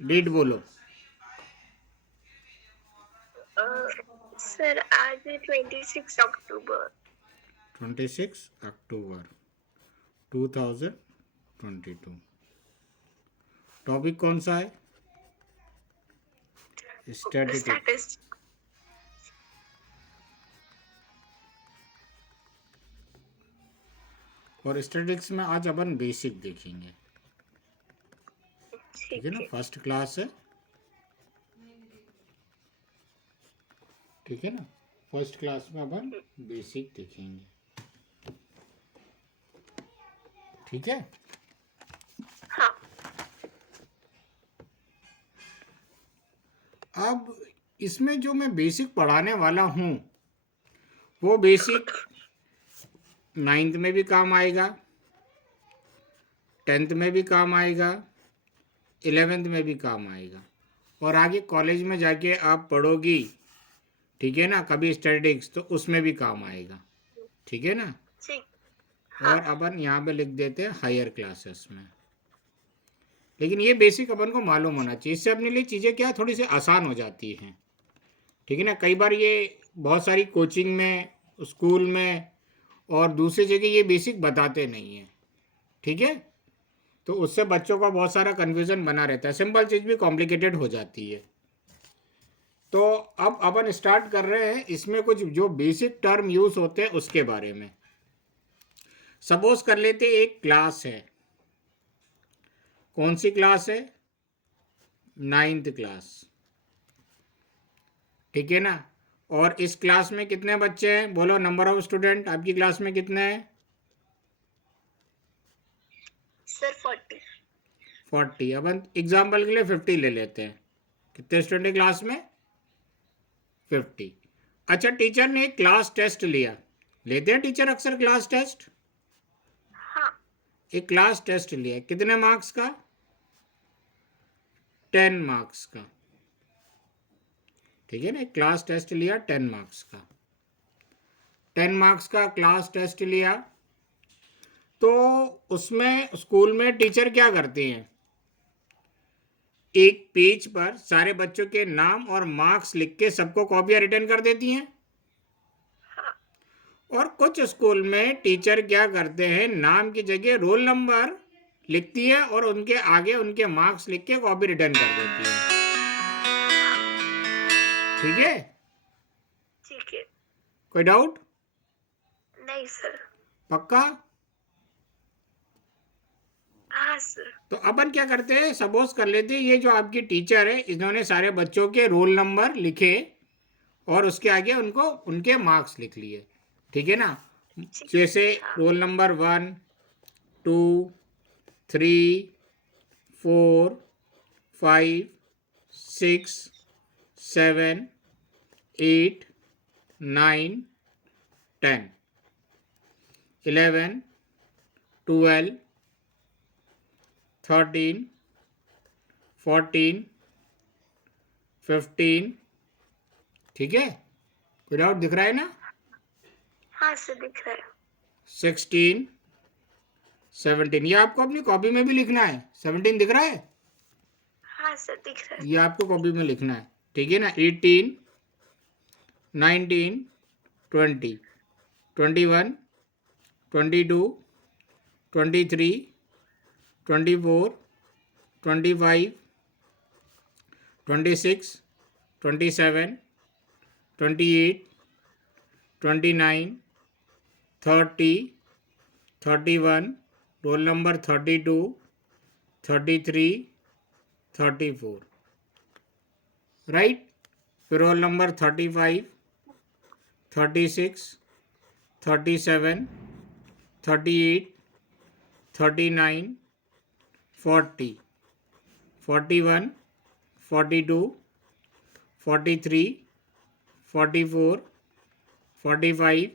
Date बोलो। Sir आज 26 अक्टूबर। 26 अक्टूबर 2022। Topic कौन सा है? स्टैटिस्टिक्स। स्टैटिस्ट और स्टैटिस्टिक्स में आज अपन बेसिक देखेंगे। ठीक है ठीक ना, है। फर्स्ट क्लास है। ठीक है ना, फर्स्ट क्लास में अपन बेसिक देखेंगे। ठीक है। हाँ। अब इसमें जो मैं बेसिक पढ़ाने वाला हूँ वो बेसिक 9th में भी काम आएगा, 10th में भी काम आएगा, 11th में भी काम आएगा, और आगे कॉलेज में जाके आप पढ़ोगी, ठीक है ना, कभी स्टैटिस्टिक्स, तो उसमें भी काम आएगा। ठीक है ना। ठीक। और हाँ। अपन यहाँ पे लिख देते हैं हायर क्लासेस में। लेकिन ये बेसिक अपन को मालूम होना चाहिए, इससे अपने लिए चीज़ें क्या थोड़ी सी आसान हो जाती हैं। ठीक है ना। कई बार ये बहुत सारी कोचिंग में, स्कूल में और दूसरी जगह ये बेसिक बताते नहीं हैं। ठीक है। तो उससे बच्चों का बहुत सारा कन्फ्यूज़न बना रहता है, सिंपल चीज़ भी कॉम्प्लिकेटेड हो जाती है। तो अब अपन स्टार्ट कर रहे हैं इसमें कुछ जो बेसिक टर्म यूज़ होते हैं उसके बारे में। सपोज कर लेते एक क्लास है। कौन सी क्लास है? 9th class. ठीक है ना। और इस क्लास में कितने बच्चे हैं? बोलो नंबर ऑफ स्टूडेंट आपकी क्लास में कितने हैं? सर 40। 40। अपन एग्जाम्पल के लिए 50 ले लेते हैं। कितने स्टूडेंट क्लास में? 50। अच्छा, टीचर ने एक क्लास टेस्ट लिया। लेते हैं टीचर अक्सर क्लास टेस्ट। हाँ। एक क्लास टेस्ट लिया, कितने मार्क्स का? 10 मार्क्स का। ठीक है ना, एक क्लास टेस्ट लिया 10 मार्क्स का। 10 मार्क्स का क्लास टेस्ट लिया, तो उसमें स्कूल में टीचर क्या करती हैं? एक पेज पर सारे बच्चों के नाम और मार्क्स लिख के सबको कॉपियां रिटर्न कर देती हैं। हाँ। और कुछ स्कूल में टीचर क्या करते हैं, नाम की जगह रोल नंबर लिखती है और उनके आगे उनके मार्क्स लिख के कॉपी रिटर्न कर देती है। हाँ। ठीक है। ठीक है। कोई डाउट? नहीं सर। पक्का? हाँ सर। तो अपन क्या करते हैं, सपोज कर लेते हैं ये जो आपकी टीचर है इन्होंने सारे बच्चों के रोल नंबर लिखे और उसके आगे उनको उनके मार्क्स लिख लिए। ठीक है ना। ठीक। जैसे हाँ। Roll number 1, 2, 3, 4, 5, 6, 7, 8, 9, 10, 11, 12, 13, 14, 15। ठीक है। कोई डाउट दिख रहा है ना? हाँ सर दिख रहा है। 16, 17। ये आपको अपनी कॉपी में भी लिखना है। 17 दिख रहा है? हाँ सर दिख रहा है। ये आपको कॉपी में लिखना है। ठीक है ना। 18, 19, 20, 21, 22, 23, 24, 25, 26, 27, 28, 29, 30, 31, रोल नंबर 32, 33, 34। राइट। फिर रोल नंबर 35, 36, 37, 38, 39, 40, 41, 42, 43, 44, 45,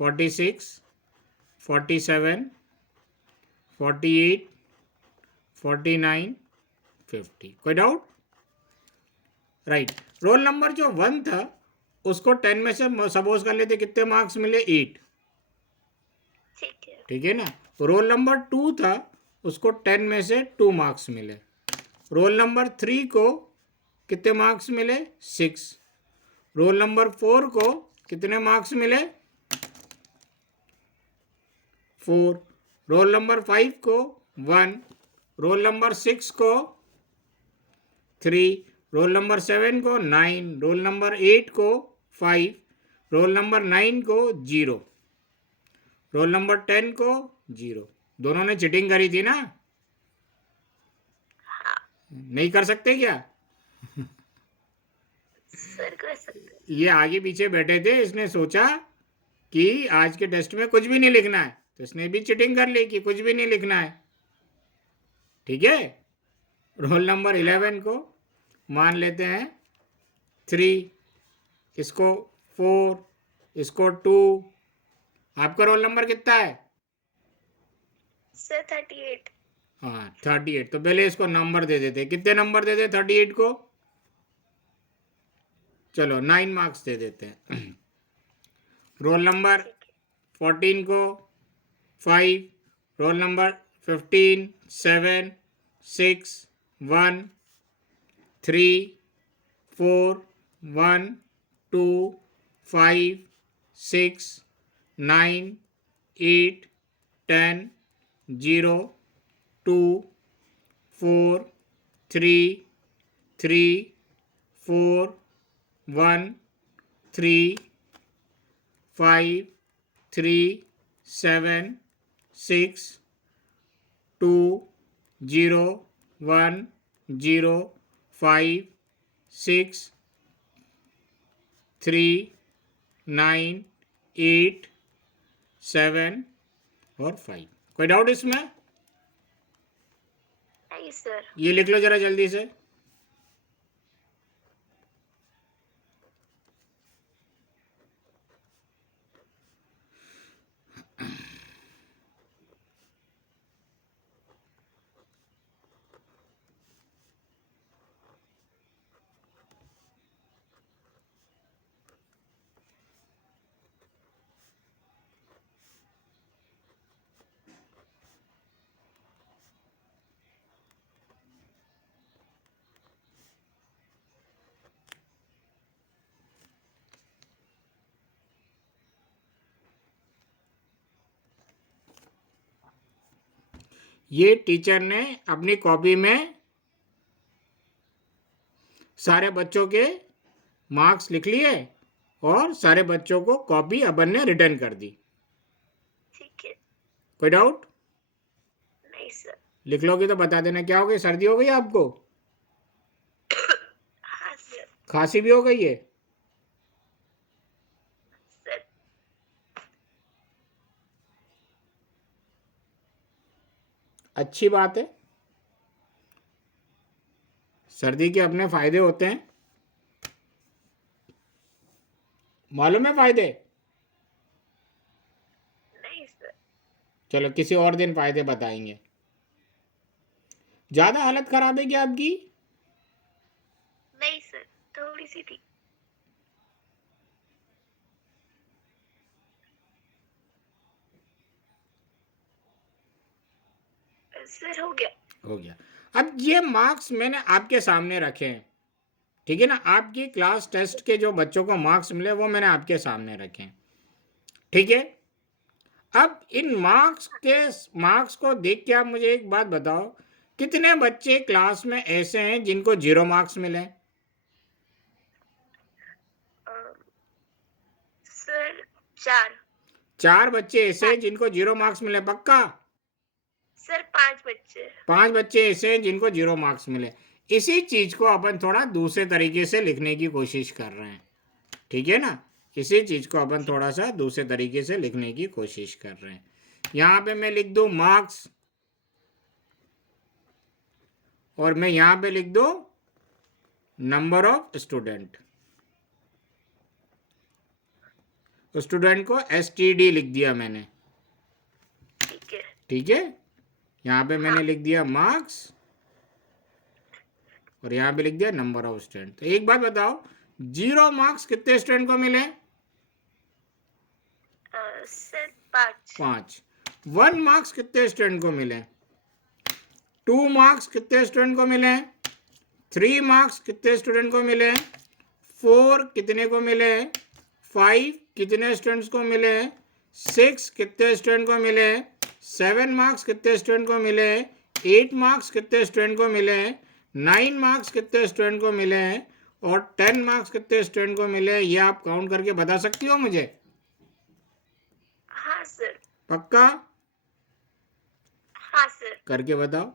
46, 47, 48, 49, 50। कोई डाउट? राइट। रोल नंबर जो 1 था उसको 10 में से सपोज कर लेते कितने मार्क्स मिले? 8। ठीक है। ठीक है ना। रोल नंबर 2 था, उसको 10 में से 2 मार्क्स मिले। रोल नंबर 3 को कितने मार्क्स मिले? 6। रोल नंबर 4 को कितने मार्क्स मिले? 4। रोल नंबर 5 को 1। रोल नंबर 6 को 3। रोल नंबर 7 को 9। रोल नंबर 8 को 5। रोल नंबर 9 को 0। रोल नंबर 10 को 0। दोनों ने चीटिंग करी थी ना? हाँ नहीं कर सकते क्या? सर कर सकते। ये आगे पीछे बैठे थे, इसने सोचा कि आज के टेस्ट में कुछ भी नहीं लिखना है, तो इसने भी चीटिंग कर ली कि कुछ भी नहीं लिखना है। ठीक है। रोल नंबर 11 को मान लेते हैं 3, इसको 4, इसको 2। आपका रोल नंबर कितना है? सर 38। हाँ 38। तो पहले इसको नंबर दे देते। कितने नंबर दे दे 38 को? चलो 9 मार्क्स दे देते हैं। रोल नंबर ठीक है 14 को 5। रोल नंबर 15 7 6 1 3 4 1 2 5 6 9 8 10 0 2 4 3 3 4 1 3 5 3 7 6 2 0 1 0 5 6 3 9 8 7 और 5। कोई डाउट इसमें? नहीं सर। ये लिख लो जरा जल्दी से। ये टीचर ने अपनी कॉपी में सारे बच्चों के मार्क्स लिख लिए और सारे बच्चों को कॉपी अपन ने रिटर्न कर दी। ठीक है। कोई डाउट? नहीं सर। लिख लोगे तो बता देना। क्या हो गई? सर्दी हो गई आपको? हाँ सर। खांसी भी हो गई है? सर अच्छी बात है। सर्दी के अपने फायदे होते हैं, मालूम है फायदे? नहीं सर। चलो किसी और दिन फायदे बताएंगे। ज्यादा हालत खराब है क्या आपकी? नहीं सर थोड़ी सी थी। सर हो गया। हो गया। अब ये मार्क्स मैंने आपके सामने रखे हैं, ठीक है ना? आपकी क्लास टेस्ट के जो बच्चों को मार्क्स मिले वो मैंने आपके सामने रखे हैं, ठीक है? अब इन मार्क्स को देख के आप मुझे एक बात बताओ, कितने बच्चे क्लास में ऐसे हैं जिनको 0 मार्क्स मिले? सर 4। 4 बच्चे ऐसे हैं जिनको 0 मार्क्स मिले, पक्का? सर 5 बच्चे। 5 बच्चे ऐसे हैं जिनको 0 मार्क्स मिले। इसी चीज को अपन थोड़ा दूसरे तरीके से लिखने की कोशिश कर रहे हैं, ठीक है ना? इसी चीज को अपन थोड़ा सा दूसरे तरीके से लिखने की कोशिश कर रहे हैं। यहाँ पे मैं लिख दूं मार्क्स और मैं यहाँ पे लिख दूं नंबर ऑफ स्टूडेंट। स्टूडेंट को STD लिख दिया मैंने, ठीक है। ठीक है? यहाँ पे मैंने लिख दिया मार्क्स और यहाँ पे लिख दिया नंबर ऑफ स्टूडेंट। तो एक बात बताओ, 0 मार्क्स कितने स्टूडेंट को मिले? सर 5। 5। 1 मार्क्स कितने स्टूडेंट को मिले? 2 मार्क्स कितने स्टूडेंट को मिले? 3 मार्क्स कितने स्टूडेंट को मिले हैं? 4 कितने को मिले हैं? 5 कितने स्टूडेंट्स को मिले हैं? 6 कितने स्टूडेंट को मिले हैं? 7 मार्क्स कितने स्टूडेंट को मिले हैं? 8 मार्क्स कितने स्टूडेंट को मिले हैं? 9 मार्क्स कितने स्टूडेंट को मिले हैं? और 10 मार्क्स कितने स्टूडेंट को मिले हैं? ये आप काउंट करके बता सकती हो मुझे? हाँ सर। पक्का? हाँ सर। करके बताओ।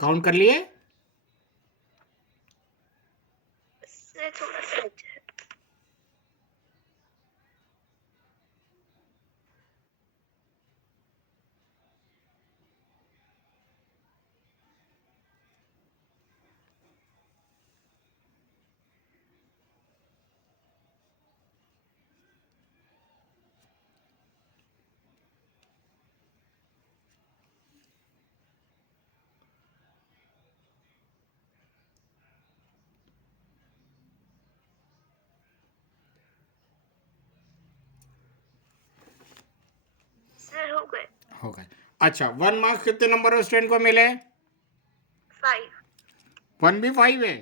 काउंट कर लिए? सर थोड़ा सा सर हो गए। हो गए। अच्छा, 1 मार्क्स कितने नंबर ऑफ स्टूडेंट को मिले? 5। 1 भी 5 है।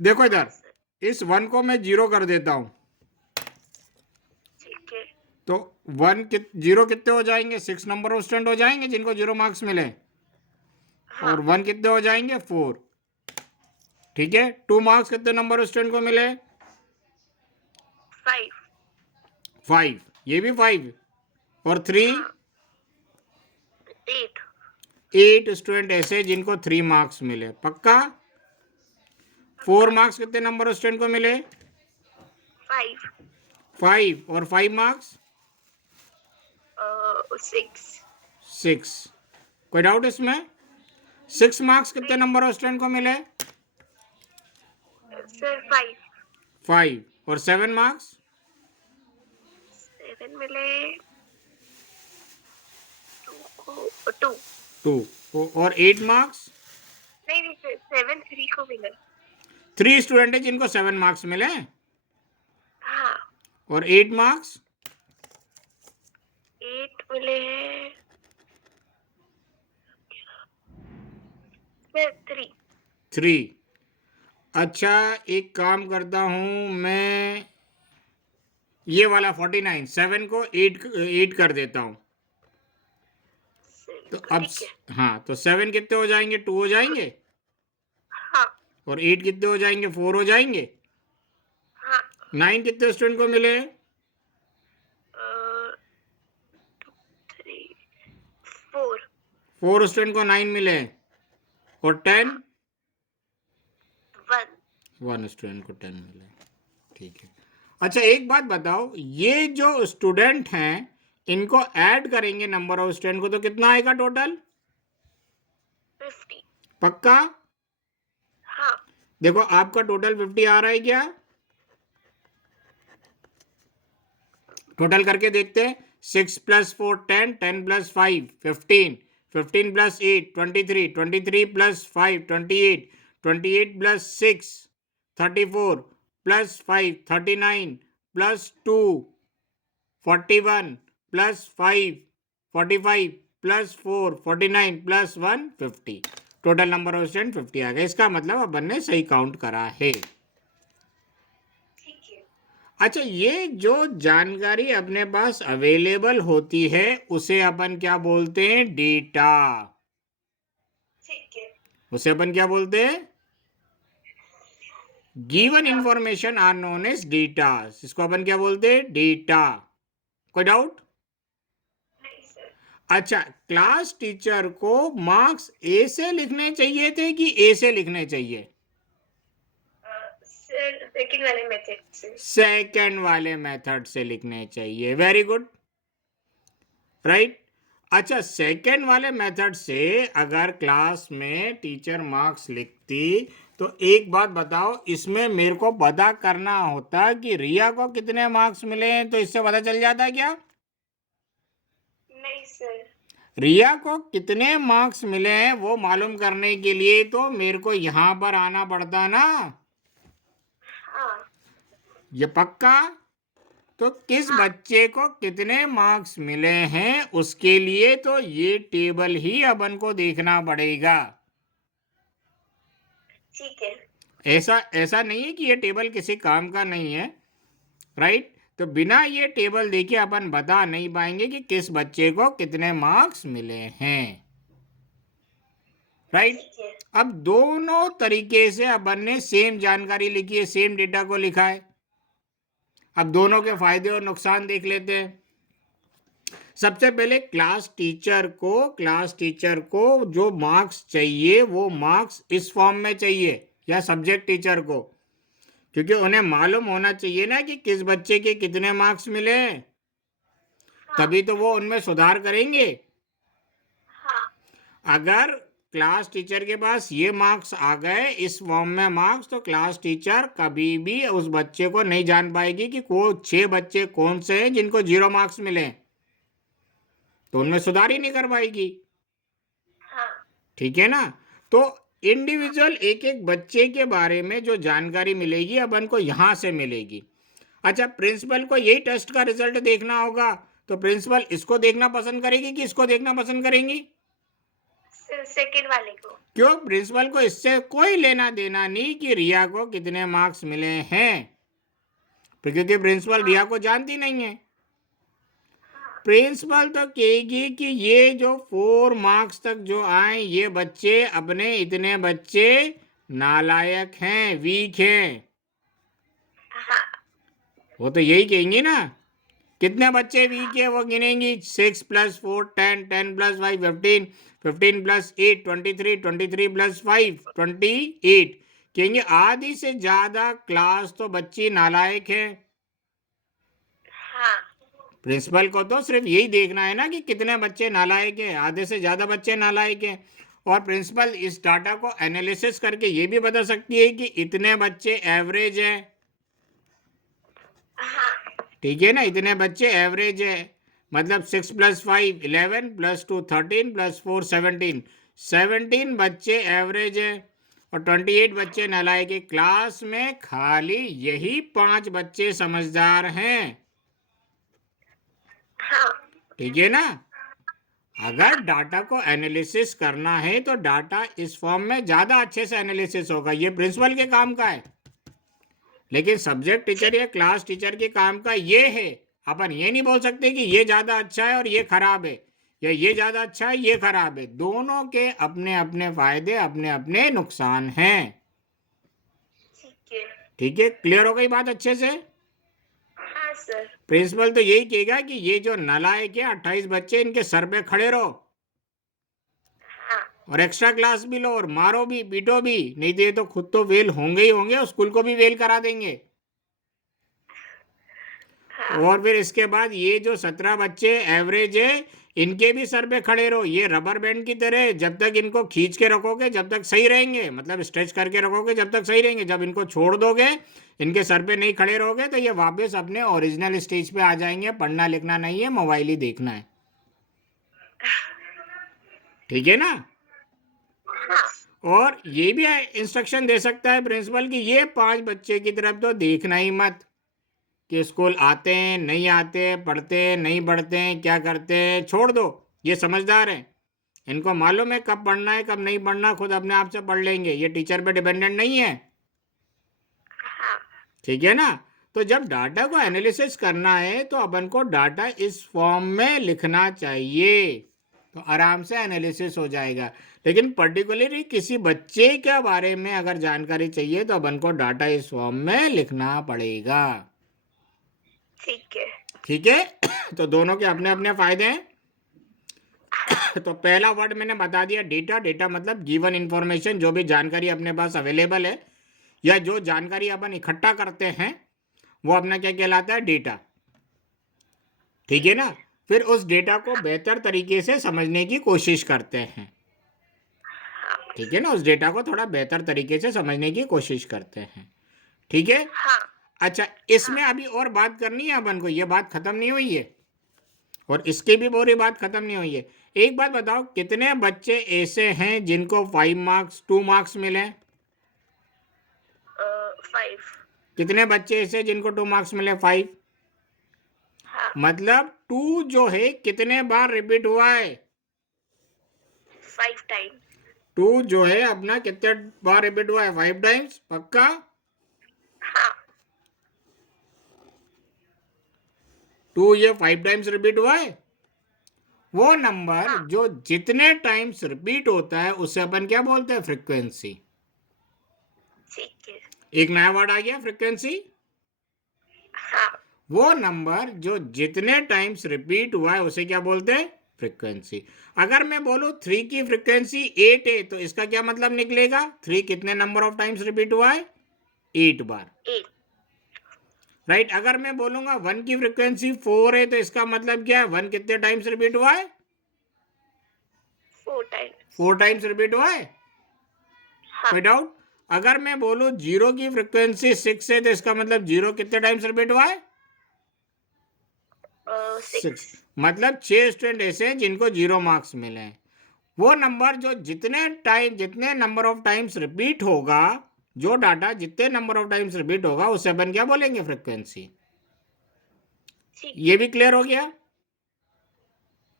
देखो हाँ इधर, सर। इस 1 को मैं 0 कर देता हूं, ठीक है। तो 0 कितने हो जाएंगे? 6 नंबर ऑफ स्टूडेंट हो जाएंगे जिनको 0 मार्क्स मिले। हाँ। और 1 कितने हो जाएंगे? 4। ठीक है। 2 मार्क्स कितने नंबर ऑफ स्टूडेंट को मिले? 5। 5, ये भी 5। और 3? हाँ। 8। 8 स्टूडेंट ऐसे जिनको 3 मार्क्स मिले। पक्का? 4 मार्क्स कितने नंबर ऑफ स्टूडेंट को मिले? 5। 5। और 5 मार्क्स? 6। 6। कोई डाउट इसमें? 6 मार्क्स कितने नंबर ऑफ स्टूडेंट को मिले? सर 5। 5। और 7 मार्क्स? 7 मिले 2। 2। और 8 मार्क्स? नहीं नहीं सर 7 3 को मिले। 3 स्टूडेंट है जिनको 7 मार्क्स मिले। हाँ। और 8 मार्क्स? 8 मिले हैं सर 3। 3। अच्छा, एक काम करता हूं मैं, ये वाला 49, 7 को 8 कर देता हूं। सर तो अब ठीक है। हाँ, तो 7 कितने हो जाएंगे? 2 हो जाएंगे। हाँ। और 8 कितने हो जाएंगे? 4 हो जाएंगे। हाँ। 9 कितने स्टूडेंट को मिले हैं? 3 4 4 स्टूडेंट को 9 मिले हैं। और 10? 1 1 स्टूडेंट को 10 मिले हैं। ठीक है। अच्छा, एक बात बताओ, ये जो स्टूडेंट हैं इनको ऐड करेंगे नंबर ऑफ स्टूडेंट को तो कितना आएगा टोटल? 50। पक्का? हाँ। देखो, आपका टोटल 50 आ रहा है क्या? टोटल करके देखते हैं। 6 + 4 10, 10 + 5 15, 15 + 8 23, 23 + 5 28, 28 + 6 34 + 5 39 + 2 41 + 5 45 + 4 49 + 1 50। टोटल नंबर ऑफ स्टूडेंट 50 आ गए। इसका मतलब अपन ने सही काउंट करा है। ठीक है। अच्छा, ये जो जानकारी अपने पास अवेलेबल होती है उसे अपन क्या बोलते हैं? डेटा। ठीक है। उसे अपन क्या बोलते हैं? Given information are known as data. इसको अपन क्या बोलते हैं? डेटा। कोई डाउट? नहीं सर। अच्छा, क्लास टीचर को मार्क्स ए से लिखने चाहिए थे कि ए से लिखने चाहिए? सर सेकंड वाले मेथड से। सेकंड वाले मेथड से लिखने चाहिए। Very good, right. अच्छा, सेकेंड वाले मेथड से अगर क्लास में टीचर मार्क्स लिखती तो एक बात बताओ, इसमें मेरे को पता करना होता कि रिया को कितने मार्क्स मिले हैं, तो इससे पता चल जाता क्या? नहीं सर। रिया को कितने मार्क्स मिले हैं वो मालूम करने के लिए तो मेरे को यहां पर आना पड़ता ना। हाँ। ये पक्का? तो किस हाँ। बच्चे को कितने मार्क्स मिले हैं उसके लिए तो ये टेबल ही अपन को देखना पड़ेगा। ठीक है। ऐसा ऐसा नहीं है कि ये टेबल किसी काम का नहीं है, राइट। तो बिना ये टेबल देखे अपन बता नहीं पाएंगे कि किस बच्चे को कितने मार्क्स मिले हैं, राइट। ठीक है। अब दोनों तरीके से अपन ने सेम जानकारी लिखी है, सेम डेटा को लिखा है। अब दोनों के फायदे और नुकसान देख लेते हैं। सबसे पहले क्लास टीचर को जो मार्क्स चाहिए वो मार्क्स इस फॉर्म में चाहिए, या सब्जेक्ट टीचर को, क्योंकि उन्हें मालूम होना चाहिए ना कि किस बच्चे के कितने मार्क्स मिले हैं, हाँ। तभी तो वो उनमें सुधार करेंगे। हाँ। अगर क्लास टीचर के पास ये मार्क्स आ गए इस फॉर्म में मार्क्स, तो क्लास टीचर कभी भी उस बच्चे को नहीं जान पाएगी कि को 6 बच्चे कौन से हैं जिनको 0 मार्क्स मिले, तो उनमें सुधार ही नहीं कर पाएगी। हाँ। ठीक है ना। तो इंडिविजुअल एक एक बच्चे के बारे में जो जानकारी मिलेगी अपन को यहां से मिलेगी। अच्छा, प्रिंसिपल को यही टेस्ट का रिजल्ट देखना होगा, तो प्रिंसिपल इसको देखना पसंद करेगी कि इसको देखना पसंद करेंगी? सर सेकंड वाले को। क्यों? प्रिंसिपल को इससे कोई लेना देना नहीं कि रिया को कितने मार्क्स मिले हैं, क्योंकि प्रिंसिपल रिया को जानती नहीं है। प्रिंसिपल तो कहेगी कि ये जो 4 मार्क्स तक जो आए ये बच्चे अपने इतने बच्चे नालायक हैं, वीक हैं। हाँ। वो तो यही कहेंगी ना। कितने बच्चे वीक है वो गिनेंगी। 6 + 4 10, 10 + 5 15, 15 + 8 23, 23 + 5 28। कहेंगे आधी से ज्यादा क्लास तो बच्ची नालायक है। हाँ। प्रिंसिपल को तो सिर्फ यही देखना है ना कि कितने बच्चे नालायक हैं, आधे से ज़्यादा बच्चे नालायक हैं। और प्रिंसिपल इस डाटा को एनालिसिस करके ये भी बता सकती है कि इतने बच्चे एवरेज हैं। हाँ। ठीक है ना, इतने बच्चे एवरेज है, मतलब 6 + 5 11 + 2 13 + 4 17, 17 बच्चे एवरेज है और 28 बच्चे नालायक है। क्लास में खाली यही 5 बच्चे समझदार हैं। हाँ। ठीक है ना। अगर डाटा को एनालिसिस करना है तो डाटा इस फॉर्म में ज़्यादा अच्छे से एनालिसिस होगा, ये प्रिंसिपल के काम का है। लेकिन सब्जेक्ट टीचर या क्लास टीचर के काम का ये है। अपन ये नहीं बोल सकते कि ये ज़्यादा अच्छा है और ये खराब है, या ये ज़्यादा अच्छा है ये खराब है, दोनों के अपने अपने फायदे अपने अपने नुकसान हैं। ठीक है। ठीक है, क्लियर हो गई बात अच्छे से? हाँ सर। प्रिंसिपल तो यही कहेगा कि ये जो नालायक है 28 बच्चे, इनके सर पे खड़े रहो हाँ। और एक्स्ट्रा क्लास भी लो और मारो भी पीटो भी, नहीं तो ये तो खुद तो वेल होंगे ही होंगे और स्कूल को भी वेल करा देंगे। हाँ। और फिर इसके बाद ये जो 17 बच्चे एवरेज है, इनके भी सर पे खड़े रहो, ये रबर बैंड की तरह, जब तक इनको खींच के रखोगे जब तक सही रहेंगे, मतलब स्ट्रेच करके रखोगे जब तक सही रहेंगे, जब इनको छोड़ दोगे, इनके सर पे नहीं खड़े रहोगे तो ये वापस अपने ओरिजिनल स्टेज पे आ जाएंगे, पढ़ना लिखना नहीं है, मोबाइल ही देखना है। ठीक है ना? हाँ। और ये भी इंस्ट्रक्शन दे सकता है प्रिंसिपल कि ये 5 बच्चे की तरफ तो देखना ही मत कि स्कूल आते हैं नहीं आते, पढ़ते हैं नहीं पढ़ते हैं, क्या करते हैं, छोड़ दो, ये समझदार हैं, इनको मालूम है कब पढ़ना है कब नहीं पढ़ना, खुद अपने आप से पढ़ लेंगे, ये टीचर पे डिपेंडेंट नहीं है। हाँ। ठीक है ना? तो जब डाटा को एनालिसिस करना है तो अपन को डाटा इस फॉर्म में लिखना चाहिए, तो आराम से एनालिसिस हो जाएगा। लेकिन पर्टिकुलरली किसी बच्चे के बारे में अगर जानकारी चाहिए तो अपन को डाटा इस फॉर्म में लिखना पड़ेगा। ठीक है। ठीक है? तो दोनों के अपने अपने फायदे हैं। तो पहला वर्ड मैंने बता दिया, डेटा। डेटा मतलब गिवन इंफॉर्मेशन, जो भी जानकारी अपने पास अवेलेबल है या जो जानकारी अपन इकट्ठा करते हैं वो अपना क्या कहलाता है? डेटा। ठीक है ना? फिर उस डेटा को बेहतर तरीके से समझने की कोशिश करते हैं। ठीक है ना? उस डेटा को थोड़ा बेहतर तरीके से समझने की कोशिश करते हैं। ठीक है? हाँ। अच्छा, इसमें अभी और बात करनी है अपन को, ये बात खत्म नहीं हुई है और इसकी भी पूरी बात खत्म नहीं हुई है। एक बात बताओ, कितने बच्चे ऐसे हैं जिनको 5 मार्क्स 2 मार्क्स मिले? 5। कितने बच्चे ऐसे जिनको 2 मार्क्स मिले? 5। हाँ। मतलब 2 जो है कितने बार रिपीट हुआ है? 5 टाइम। 2 जो है अपना कितने बार रिपीट हुआ है? 5 टाइम्स, पक्का? हाँ। 2 ये 5 टाइम्स रिपीट हुआ है। वो नंबर हाँ। जो जितने टाइम्स रिपीट होता है उसे अपन क्या बोलते हैं? फ्रीक्वेंसी। ठीक है। एक नया वर्ड आ गया, फ्रीक्वेंसी। हाँ। वो नंबर जो जितने टाइम्स रिपीट हुआ है उसे क्या बोलते हैं? फ्रीक्वेंसी। अगर मैं बोलूं 3 की फ्रीक्वेंसी 8 है तो इसका क्या मतलब निकलेगा? 3 कितने नंबर ऑफ टाइम्स रिपीट हुआ है? 8 बार। 8। राइट। अगर मैं बोलूंगा 1 की फ्रीक्वेंसी 4 है तो इसका मतलब क्या है? 1 कितने टाइम्स रिपीट हुआ है? 4 टाइम। 4 टाइम्स रिपीट हुआ है। हाँ। कोई डाउट? अगर मैं बोलूं 0 की फ्रीक्वेंसी 6 है तो इसका मतलब 0 कितने टाइम्स रिपीट हुआ है? 6। 6। मतलब 6 स्टूडेंट ऐसे हैं जिनको 0 मार्क्स मिले हैं। वो नंबर जो जितने नंबर ऑफ टाइम्स रिपीट होगा, जो डाटा जितने नंबर ऑफ टाइम्स रिपीट होगा उसे अपन क्या बोलेंगे? फ्रीक्वेंसी। ठीक। ये भी क्लियर हो गया?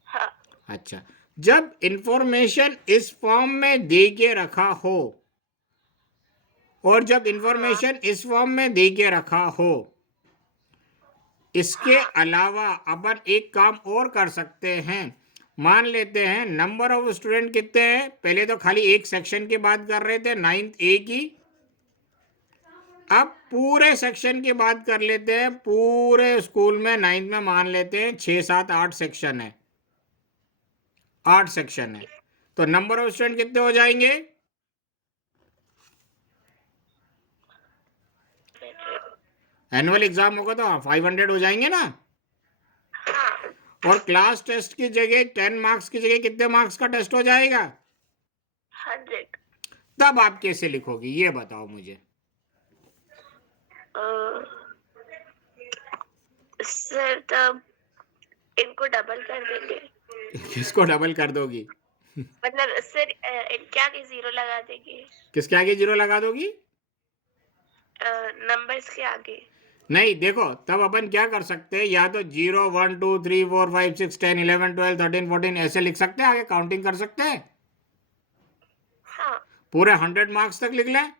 हाँ। अच्छा, जब इंफॉर्मेशन इस फॉर्म में दे के रखा हो और जब इंफॉर्मेशन इस फॉर्म में दे के रखा हो, इसके अलावा अपन एक काम और कर सकते हैं। मान लेते हैं नंबर ऑफ स्टूडेंट कितने हैं, पहले तो खाली एक सेक्शन की बात कर रहे थे 9th A की, अब पूरे सेक्शन की बात कर लेते हैं। पूरे स्कूल में 9th में मान लेते हैं 6 7 8 सेक्शन है, 8 सेक्शन है, तो नंबर ऑफ स्टूडेंट कितने हो जाएंगे? एनुअल एग्जाम होगा तो 500 हो जाएंगे ना। हाँ। और क्लास टेस्ट की जगह 10 मार्क्स की जगह कितने मार्क्स का टेस्ट हो जाएगा? 100। तब आप कैसे लिखोगी ये बताओ मुझे। सर तब इनको डबल कर देंगे। किसको डबल कर दोगी? मतलब सर इनके आगे 0 लगा देंगे। किसके आगे 0 लगा दोगी? नंबर्स के आगे। नहीं, देखो तब अपन क्या कर सकते हैं, या तो 0 1 2 3 4 5 6 10 11 12 13 14 ऐसे लिख सकते हैं, आगे काउंटिंग कर सकते हैं, हाँ। पूरे 100 मार्क्स तक लिख लें।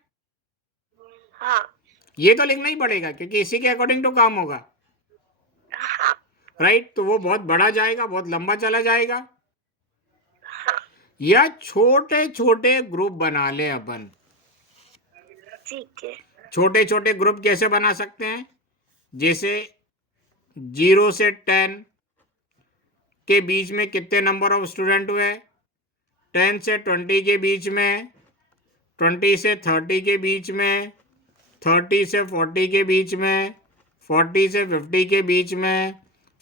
हाँ। ये तो लिखना ही पड़ेगा क्योंकि इसी के अकॉर्डिंग तो काम होगा। हाँ। राइट, तो वो बहुत बड़ा जाएगा, बहुत लंबा चला जाएगा। या छोटे छोटे ग्रुप बना ले अपन। ठीक है। छोटे छोटे ग्रुप कैसे बना सकते हैं? जैसे 0 से 10 के बीच में कितने नंबर ऑफ स्टूडेंट हुए, 10 से 20 के बीच में, 20 से 30 के बीच में, 30 से 40 के बीच में, 40 से 50 के बीच में,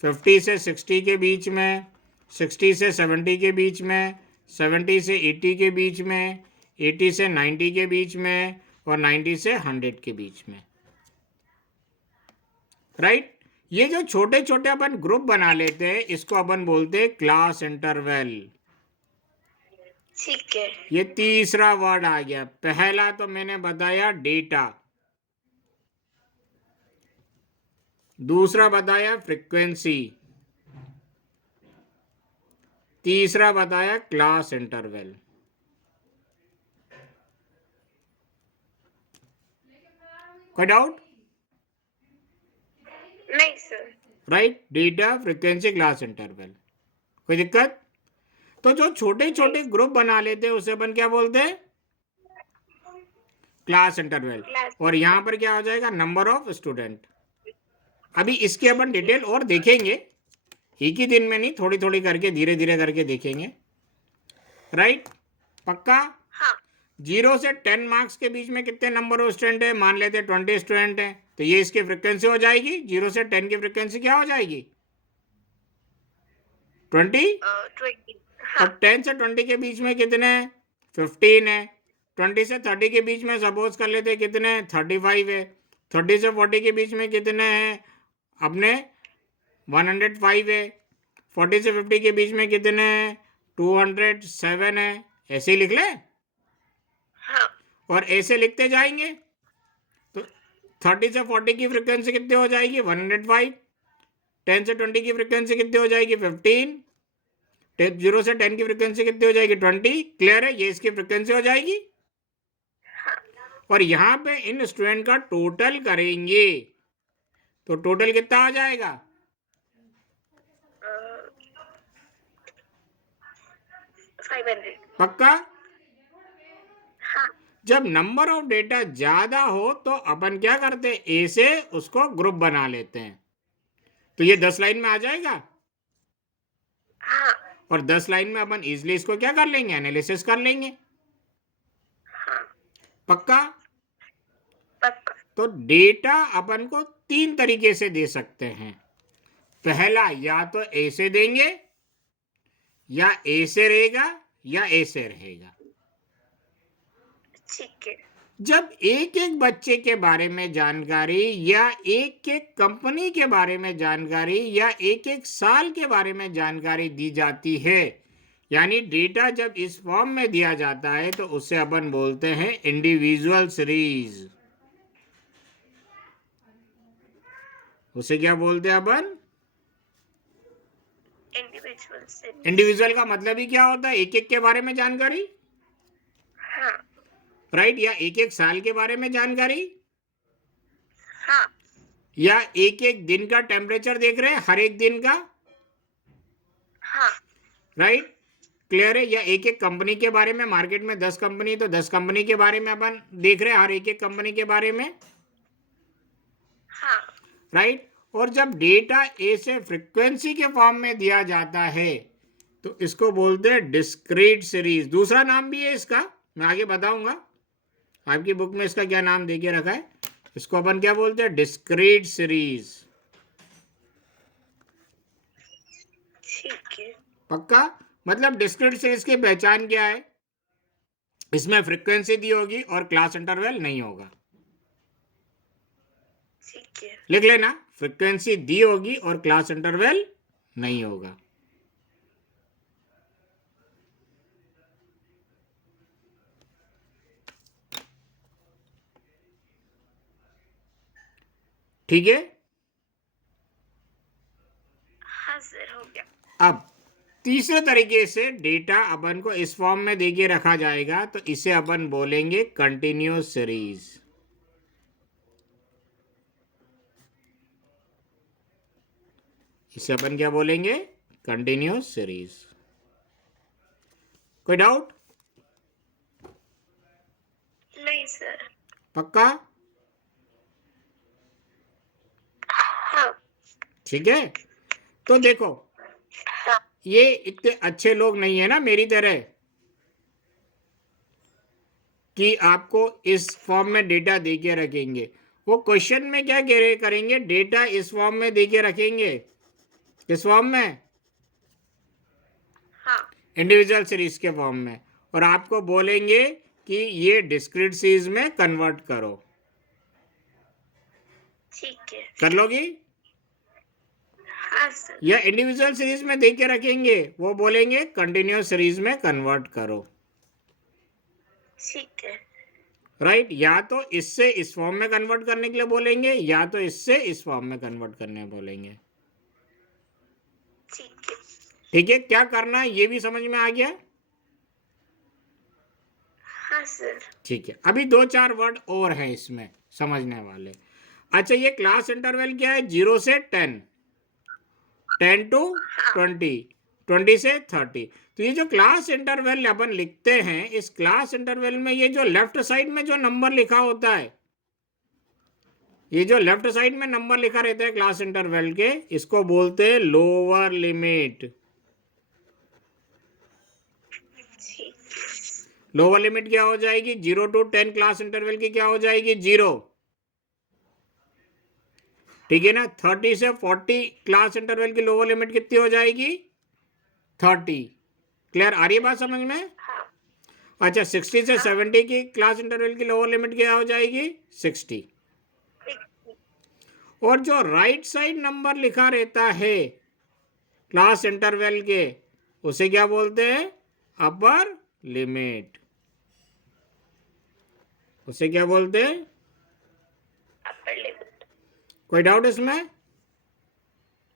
50 से 60 के बीच में, 60 से 70 के बीच में, 70 से 80 के बीच में, 80 से 90 के बीच में, और 90 से 100 के बीच में। राइट? ये जो छोटे छोटे अपन ग्रुप बना लेते हैं, इसको अपन बोलते हैं क्लास इंटरवल। ठीक है। ये तीसरा वर्ड आ गया। पहला तो मैंने बताया डेटा, दूसरा बताया फ्रीक्वेंसी, तीसरा बताया क्लास इंटरवल। कोई डाउट? नहीं sir. Right? Data, frequency, class interval. कोई दिक्कत? तो जो छोटे छोटे ग्रुप बना लेते हैं उसे अपन क्या बोलते हैं? Class interval. और यहां पर क्या हो जाएगा? Number of student. अभी इसकी अपन डिटेल और देखेंगे, एक ही दिन में नहीं, थोड़ी थोड़ी करके, धीरे धीरे करके देखेंगे। राइट? पक्का? हाँ। 0 से 10 मार्क्स के बीच में कितने नंबर ऑफ स्टूडेंट है? मान लेते 20 स्टूडेंट है, तो ये इसकी फ्रीक्वेंसी हो जाएगी। 0 से 10 की फ्रीक्वेंसी क्या हो जाएगी? 20। 20। और 10 से 20 के बीच में कितने हैं? 15 है। 20 से 30 के बीच में सपोज कर लेते हैं कितने? 35 है। 30 से 40 के बीच में कितने हैं? अपने 105 है। 40 से 50 के बीच में कितने हैं? 207 है। ऐसे ही लिख ले। हाँ। और ऐसे लिखते जाएंगे तो 30 से 40 की फ्रीक्वेंसी कितनी हो जाएगी? 105। 10 से 20 की फ्रीक्वेंसी कितनी हो जाएगी? 15। 0 से 10 की फ्रीक्वेंसी कितनी हो जाएगी? 20। क्लियर है? ये इसकी फ्रीक्वेंसी हो जाएगी। और यहाँ पे इन स्टूडेंट का टोटल करेंगे तो टोटल कितना आ जाएगा? 500। पक्का? हाँ। जब नंबर ऑफ डेटा ज्यादा हो तो अपन क्या करते हैं? ए से उसको ग्रुप बना लेते हैं। तो ये 10 लाइन में आ जाएगा। हाँ। और 10 लाइन में अपन इजिली इसको क्या कर लेंगे? एनालिसिस कर लेंगे। हाँ। पक्का? पक्का। तो डेटा अपन को 3 तरीके से दे सकते हैं। पहला, या तो ए से देंगे, या ए से रहेगा, या ए से रहेगा। ठीक है। जब एक एक बच्चे के बारे में जानकारी, या एक एक कंपनी के बारे में जानकारी, या एक एक साल के बारे में जानकारी दी जाती है, यानी डेटा जब इस फॉर्म में दिया जाता है, तो उसे अपन बोलते हैं इंडिविजुअल सीरीज। उसे क्या बोलते हैं अपन? इंडिविजुअल से। इंडिविजुअल का मतलब ही क्या होता है? एक एक के बारे में जानकारी। हाँ। राइट? या एक एक साल के बारे में जानकारी, हाँ। या एक एक दिन का टेम्परेचर देख रहे हैं, हर एक दिन का। हाँ। राइट? क्लियर है? या एक एक कंपनी के बारे में, मार्केट में 10 कंपनी, तो 10 कंपनी के बारे में अपन देख रहे हैं, हर एक एक कंपनी के बारे में। हाँ। राइट? और जब डेटा ए से फ्रीक्वेंसी के फॉर्म में दिया जाता है तो इसको बोलते हैं डिस्क्रीट सीरीज। दूसरा नाम भी है इसका, मैं आगे बताऊंगा। आपकी बुक में इसका क्या नाम देके रखा है? इसको अपन क्या बोलते हैं? Discrete series. ठीक है। पक्का? मतलब डिस्क्रीट सीरीज की पहचान क्या है? इसमें फ्रीक्वेंसी दी होगी और क्लास इंटरवल नहीं होगा। ठीक है। लिख लेना, फ्रीक्वेंसी दी होगी और क्लास इंटरवल नहीं होगा। ठीक है? हाँ सर, हो गया। अब तीसरे तरीके से डेटा अपन को इस फॉर्म में देके रखा जाएगा, तो इसे अपन बोलेंगे कंटिन्यूअस सीरीज। इसे अपन क्या बोलेंगे? Continuous series. कोई डाउट? नहीं सर। पक्का? हाँ। ठीक है, तो देखो हाँ। ये इतने अच्छे लोग नहीं है ना मेरी तरह कि आपको इस फॉर्म में डेटा दे के रखेंगे। वो क्वेश्चन में क्या करेंगे, डेटा इस फॉर्म में दे के रखेंगे, किस फॉर्म में, हाँ। इंडिविजुअल सीरीज के फॉर्म में, और आपको बोलेंगे कि ये डिस्क्रीट सीरीज में कन्वर्ट करो। ठीक है। कर लोगी? हाँ सर। या इंडिविजुअल सीरीज में दे के रखेंगे, वो बोलेंगे कंटिन्यूअस सीरीज में कन्वर्ट करो। ठीक है। राइट, या तो इससे इस फॉर्म में कन्वर्ट करने के लिए बोलेंगे, या तो इससे इस फॉर्म में कन्वर्ट करने बोलेंगे। ठीक है। ठीक है, क्या करना है ये भी समझ में आ गया? हाँ सर। ठीक है, अभी 2-4 वर्ड और हैं इसमें समझने वाले। अच्छा, ये क्लास इंटरवल क्या है? 0 से 10, 10 to 20, 20 से 30। तो ये जो क्लास इंटरवल अपन लिखते हैं, इस क्लास इंटरवल में ये जो लेफ्ट साइड में जो नंबर लिखा होता है, ये जो लेफ्ट साइड में नंबर लिखा रहता है क्लास इंटरवल के, इसको बोलते हैं लोअर लिमिट। लोअर लिमिट क्या हो जाएगी? 0 to 10 क्लास इंटरवल की क्या हो जाएगी? 0। ठीक है ना? 30 से 40 क्लास इंटरवल की लोअर लिमिट कितनी हो जाएगी? 30। क्लियर? आ रही है बात समझ में? हाँ। अच्छा, 60 से 70 की क्लास इंटरवल की लोअर लिमिट क्या हो जाएगी? 60। और जो राइट साइड नंबर लिखा रहता है क्लास इंटरवल के, उसे क्या बोलते हैं? Upper limit. उसे क्या बोलते हैं? Upper limit. कोई डाउट इसमें?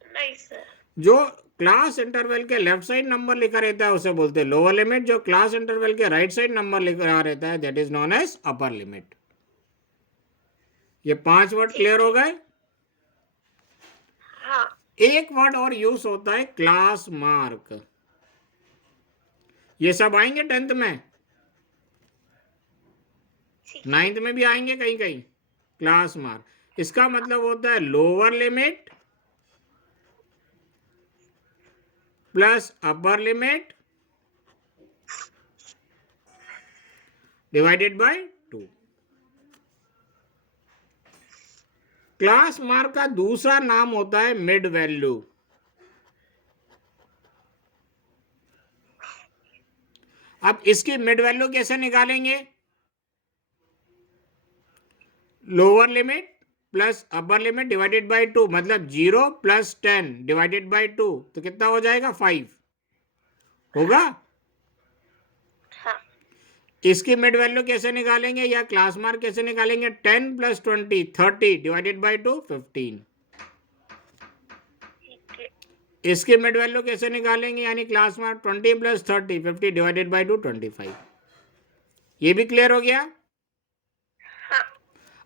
नहीं सर। जो क्लास इंटरवल के लेफ्ट साइड नंबर लिखा रहता है उसे बोलते हैं लोअर लिमिट, जो क्लास इंटरवल के राइट साइड नंबर लिखा रहता है that is known as upper limit. ये 5 वर्ड क्लियर हो गए? हाँ। एक वर्ड और यूज होता है क्लास मार्क। ये सब आएंगे 10th में, 9th में भी आएंगे कहीं कहीं। क्लास मार्क इसका मतलब होता है lower limit plus upper limit divided by 2। Class mark का दूसरा नाम होता है मिड वैल्यू। अब इसकी मिड वैल्यू कैसे निकालेंगे? Lower limit plus upper limit divided by 2, मतलब 0 प्लस 10 डिवाइडेड बाय 2, तो कितना हो जाएगा? 5 होगा। हाँ। इसकी मिड वैल्यू कैसे निकालेंगे या क्लास मार्क कैसे निकालेंगे? 10 प्लस 20 30 डिवाइडेड बाय 2 15। ठीक है। इसकी मिड वैल्यू कैसे निकालेंगे यानी class mark 20 plus 30 50 divided by 2 25। ये भी क्लियर हो गया? हाँ।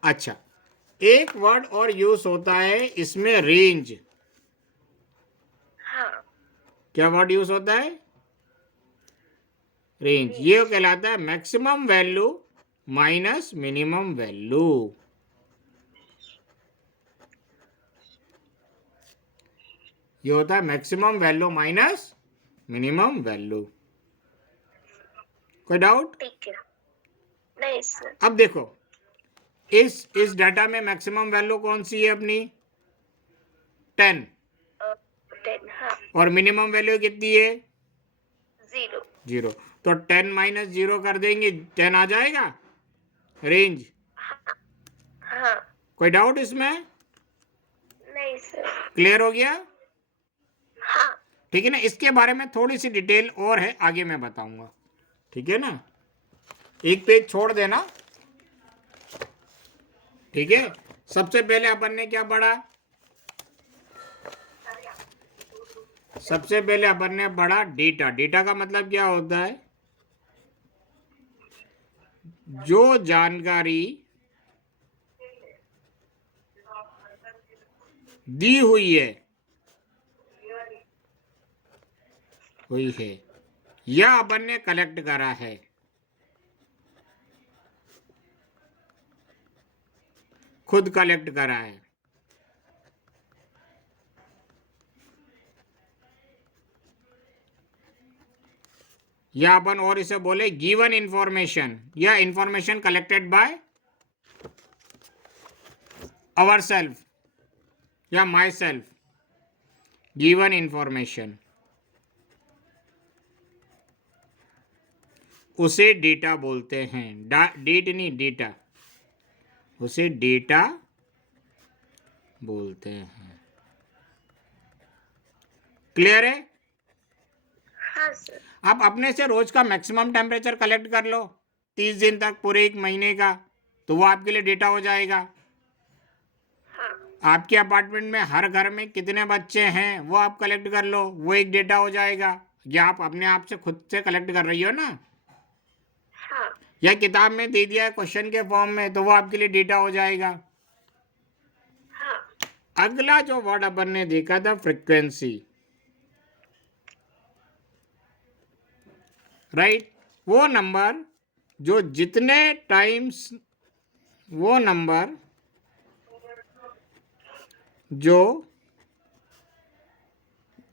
अच्छा, एक वर्ड और यूज होता है इसमें रेंज। हाँ। क्या वर्ड यूज होता है? रेंज। ये कहलाता है maximum value minus minimum value. ये होता है maximum value minus minimum value. कोई डाउट? ठीक है। नहीं सर। अब देखो इस डाटा में मैक्सिमम वैल्यू कौन सी है अपनी? 10। 10। हाँ। और मिनिमम वैल्यू कितनी है? 0। 0। तो 10 माइनस 0 कर देंगे, 10 आ जाएगा रेंज। हाँ। कोई डाउट इसमें? नहीं सर। क्लियर हो गया? हाँ। ठीक है ना? इसके बारे में थोड़ी सी डिटेल और है, आगे मैं बताऊंगा। ठीक है ना? एक पेज छोड़ देना। ठीक है, सबसे पहले अपन ने क्या पढ़ा? सबसे पहले अपन ने पढ़ा डेटा। डेटा का मतलब क्या होता है? जो जानकारी दी हुई है या अपन ने कलेक्ट करा है। खुद कलेक्ट करा है। या अपन और इसे बोले गिवन इंफॉर्मेशन या information collected by our self या माई सेल्फ। गिवन इंफॉर्मेशन उसे डेटा बोलते हैं। डेट नहीं, डेटा। उसे डेटा बोलते हैं। क्लियर है? हाँ सर। आप अपने से रोज का मैक्सिमम टेम्परेचर कलेक्ट कर लो 30 दिन तक, पूरे एक महीने का, तो वो आपके लिए डेटा हो जाएगा। हाँ। आपके अपार्टमेंट में हर घर में कितने बच्चे हैं वो आप कलेक्ट कर लो, वो एक डेटा हो जाएगा। या आप अपने आप से खुद से कलेक्ट कर रही हो ना, हाँ। या किताब में दे दिया है क्वेश्चन के फॉर्म में, तो वो आपके लिए डेटा हो जाएगा। हाँ। अगला जो वर्ड अपन ने देखा था फ्रीक्वेंसी, राइट। वो नंबर जो जितने टाइम्स, वो नंबर जो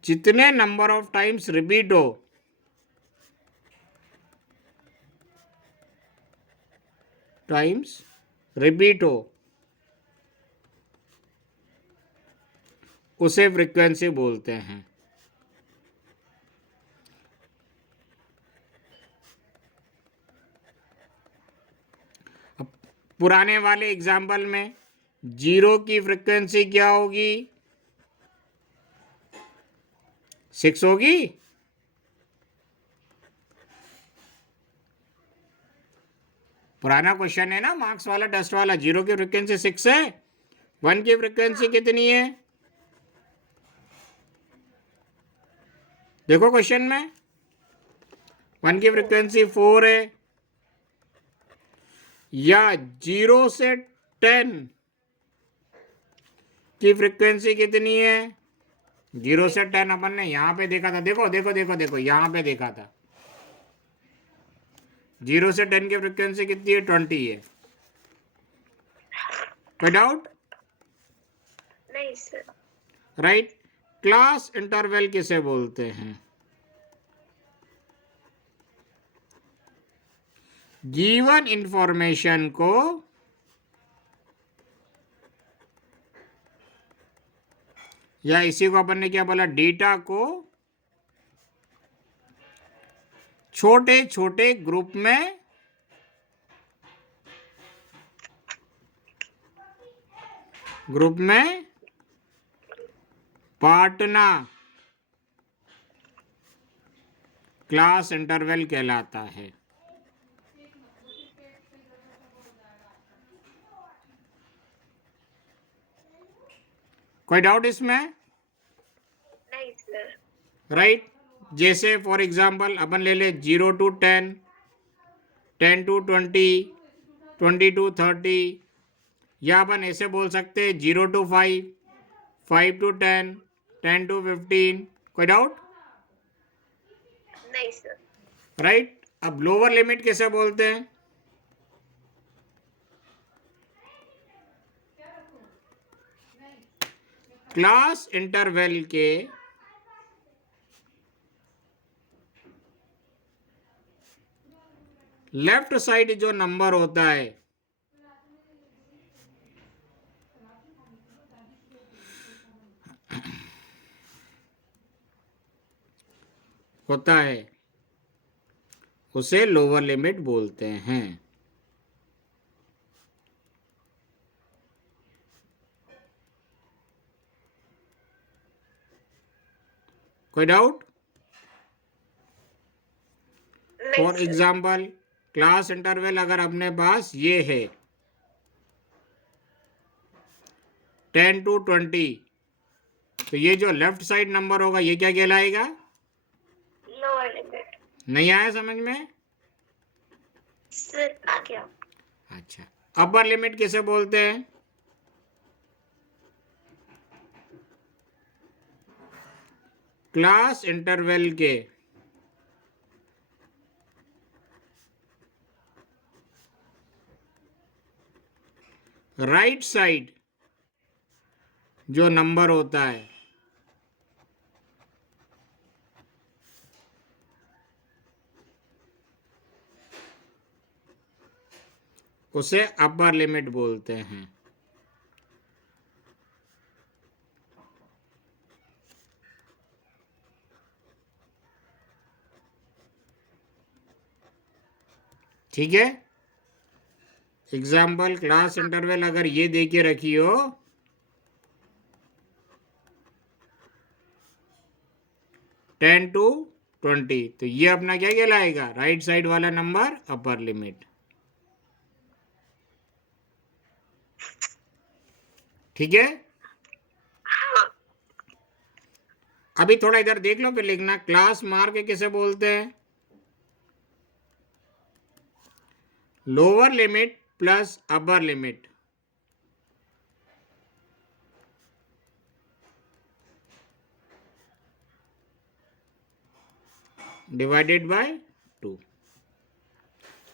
जितने नंबर ऑफ टाइम्स रिपीट हो, उसे फ्रीक्वेंसी बोलते हैं। अब पुराने वाले एग्जाम्पल में 0 की फ्रीक्वेंसी क्या होगी? 6 होगी। पुराना क्वेश्चन है ना, मार्क्स वाला, टेस्ट वाला। 0 की फ्रीक्वेंसी 6 है। 1 की फ्रीक्वेंसी कितनी है? देखो क्वेश्चन में, 1 की फ्रीक्वेंसी 4 है। या 0 से 10 की फ्रीक्वेंसी कितनी है? 0 से 10 अपन ने यहां पे देखा था। देखो देखो देखो देखो, यहां पे देखा था। 0 से 10 की फ्रीक्वेंसी कितनी है? 20 है। कोई डाउट? नहीं सर। राइट। क्लास इंटरवल किसे बोलते हैं? गिवन इंफॉर्मेशन को या इसी को अपन ने क्या बोला, डेटा को छोटे छोटे ग्रुप में बांटना क्लास इंटरवल कहलाता है। कोई डाउट इसमें? नहीं सर। राइट। जैसे फॉर एग्जांपल अपन ले ले 0 to 10, 10 to 20, 20 to 30, या अपन ऐसे बोल सकते हैं 0 to 5, 5 to 10, 10 to 15। कोई डाउट? नहीं सर। राइट। अब लोअर लिमिट कैसे बोलते हैं? क्लास इंटरवल के लेफ्ट साइड जो नंबर होता है, उसे लोअर लिमिट बोलते हैं। कोई डाउट? नहीं for sir. Example class interval अगर अपने पास ये है 10 to 20, तो ये जो लेफ्ट साइड नंबर होगा ये क्या कहलाएगा? Lower limit. नहीं आया समझ में? सर आ गया। अच्छा। अपर लिमिट किसे बोलते हैं? क्लास इंटरवल के राइट साइड जो नंबर होता है उसे अपर लिमिट बोलते हैं। ठीक है, एग्जाम्पल क्लास इंटरवल अगर ये दे के रखी हो 10 to 20, तो ये अपना क्या कहलाएगा, राइट साइड वाला नंबर अपर लिमिट। ठीक है, हाँ। अभी थोड़ा इधर देख लो, फिर लिखना। क्लास मार्क किसे बोलते हैं, lower limit plus upper limit divided by 2,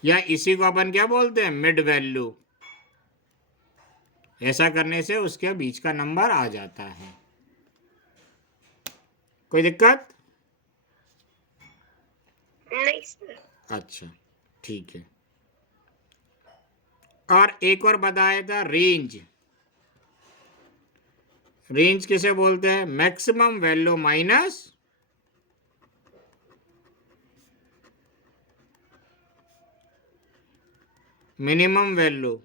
या इसी को अपन क्या बोलते हैं, मिड वैल्यू। ऐसा करने से उसके बीच का नंबर आ जाता है। कोई दिक्कत? नहीं सर। अच्छा, ठीक है। और एक और बताया था, रेंज। रेंज किसे बोलते हैं, maximum value minus minimum value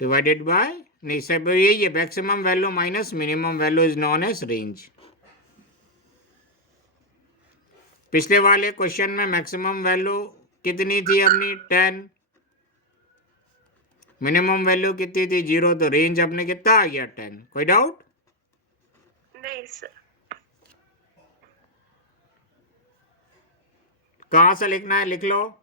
divided by, नहीं सब यही है, maximum value minus minimum value is known as range. पिछले वाले क्वेश्चन में मैक्सिमम वैल्यू कितनी थी अपनी, 10, मिनिमम वैल्यू कितनी थी, 0, तो रेंज अपने कितना आ गया, 10। कोई डाउट? नहीं सर। कहाँ से लिखना है, लिख लो।